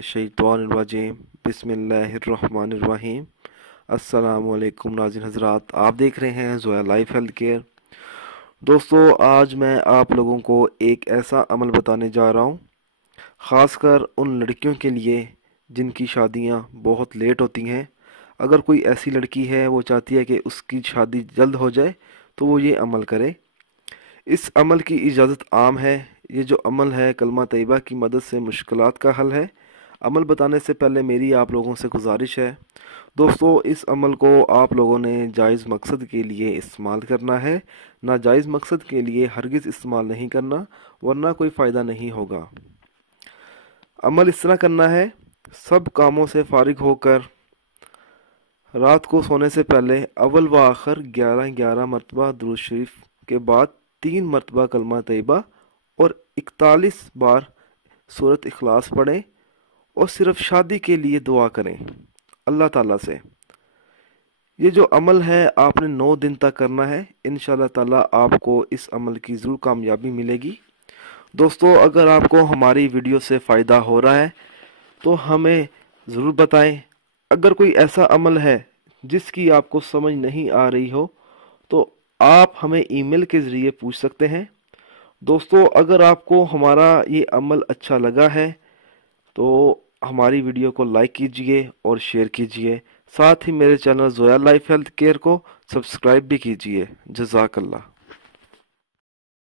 मिनश्शैतानिर्रजीम बिस्मिल्लाहिर्रहमानिर्रहीम। अस्सलामुअलैकुम नाज़रीन हज़रात, आप देख रहे हैं ज़ोया लाइफ हेल्थ केयर। दोस्तों, आज मैं आप लोगों को एक ऐसा अमल बताने जा रहा हूँ, ख़ासकर उन लड़कियों के लिए जिनकी शादियाँ बहुत लेट होती हैं। अगर कोई ऐसी लड़की है वो चाहती है कि उसकी शादी जल्द हो जाए, तो वो ये अमल करे। इस अमल की इजाज़त आम है। ये जो अमल है कलमा तैयबा की मदद से मुश्किलात का हल है। अमल बताने से पहले मेरी आप लोगों से गुजारिश है दोस्तों, इस अमल को आप लोगों ने जायज़ मकसद के लिए इस्तेमाल करना है, नाजायज़ मकसद के लिए हरगिज़ इस्तेमाल नहीं करना, वरना कोई फ़ायदा नहीं होगा। अमल इस तरह करना है, सब कामों से फारिग होकर रात को सोने से पहले अव्वल व आखिर 11-11 मरतबा दुरूद शरीफ के बाद 3 मरतबा कलमा तैयबा और 41 बार सूरत इखलास पढ़ें और सिर्फ शादी के लिए दुआ करें अल्लाह ताला से। ये जो अमल है आपने 9 दिन तक करना है। इंशाल्लाह ताला आपको इस अमल की ज़रूर कामयाबी मिलेगी। दोस्तों, अगर आपको हमारी वीडियो से फ़ायदा हो रहा है तो हमें ज़रूर बताएं। अगर कोई ऐसा अमल है जिसकी आपको समझ नहीं आ रही हो तो आप हमें ईमेल के ज़रिए पूछ सकते हैं। दोस्तों, अगर आपको हमारा ये अमल अच्छा लगा है तो हमारी वीडियो को लाइक कीजिए और शेयर कीजिए। साथ ही मेरे channel Zoya life health care को सब्सक्राइब भी कीजिए। जज़ाकल्लाह।